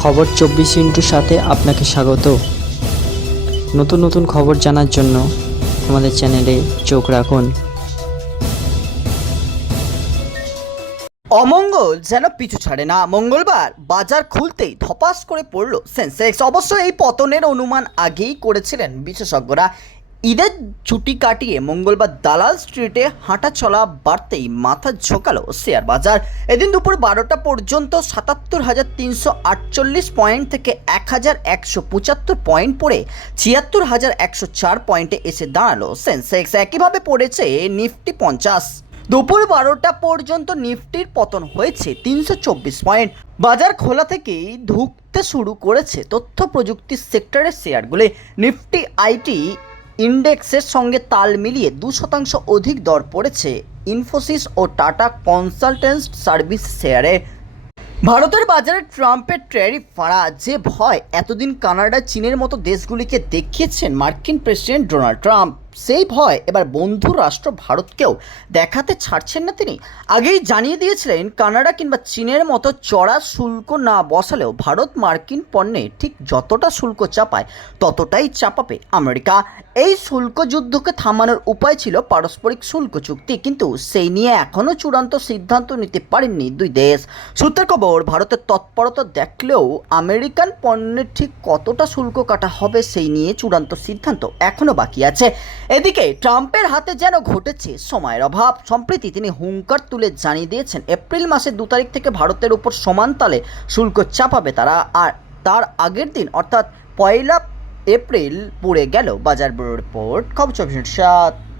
খবর চব্বিশ ইন্টুর সাথে আপনাকে স্বাগত। নতুন নতুন খবর জানার জন্য আমাদের চ্যানেলে চোখ রাখুন। অমঙ্গল যেন পিছু ছাড়ে না। মঙ্গলবার বাজার খুলতেই ধপাস করে পড়ল সেন্সেক্স। অবশ্য এই পতনের অনুমান আগেই করেছিলেন বিশেষজ্ঞরা। ঈদের ছুটি কাটিয়ে মঙ্গলবার দালাল স্ট্রিটে হাঁটা চলা বাড়তেই মাথা ঝোঁকালো শেয়ার বাজার। এদিন দুপুর বারোটা পর্যন্ত সাতাত্তর হাজার তিনশো আটচল্লিশ পয়েন্ট থেকে এক হাজার একশো পঁচাত্তর পয়েন্ট পড়ে ছিয়াত্তর হাজার একশো চার পয়েন্টে এসে দাঁড়াল সেন্সেক্স। একইভাবে পড়েছে নিফটি পঞ্চাশ। দুপুর বারোটা পর্যন্ত নিফটির পতন হয়েছে তিনশো চব্বিশ পয়েন্ট। বাজার খোলা থেকেই ধুঁকতে শুরু করেছে তথ্য প্রযুক্তি সেক্টরের শেয়ারগুলি। নিফটি আইটি ইন্ডেক্সের সঙ্গে তাল মিলিয়ে দু শতাংশ অধিক দর পড়েছে ইনফোসিস ও টাটা কনসালটেন্স সার্ভিস শেয়ারে। ভারতের বাজারে ট্রাম্পের ট্যারিফ ফাঁড়া যে ভয়, এতদিন কানাডা, চীনের মতো দেশগুলিকে দেখিয়েছেন মার্কিন প্রেসিডেন্ট ডোনাল্ড ট্রাম্প। সেই ভয় এবার বন্ধু রাষ্ট্র ভারতকেও দেখাতে ছাড়ছেন না তিনি। আগেই জানিয়ে দিয়েছিলেন, কানাডা কিংবা চীনের মতো চড়া শুল্ক না বসালেও ভারত মার্কিন পণ্যে ঠিক যতটা শুল্ক চাপায়, ততটাই চাপাবে আমেরিকা। এই শুল্ক যুদ্ধকে থামানোর উপায় ছিল পারস্পরিক শুল্ক চুক্তি, কিন্তু সেই নিয়ে এখনও চূড়ান্ত সিদ্ধান্ত নিতে পারেননি দুই দেশ। সূত্রের খবর, ভারতের তৎপরতা দেখলেও আমেরিকান পণ্যের ঠিক কতটা শুল্ক কাটা হবে সেই নিয়ে চূড়ান্ত সিদ্ধান্ত এখনও বাকি আছে। এদিকে ট্রাম্পের হাতে যেন ঘটেছে সময়ের অভাব, সম্প্রতি তিনি হুঙ্কার তুলে জানিয়ে দিয়েছেন, এপ্রিল মাসের দু তারিখ থেকে ভারতের উপর সমান তালে শুল্ক চাপাবে তারা, আর তার আগের দিন, অর্থাৎ পয়লা এপ্রিল পড়ে গেল বাজার ব্যুরো রিপোর্ট। খবর চব্বিশ সাত।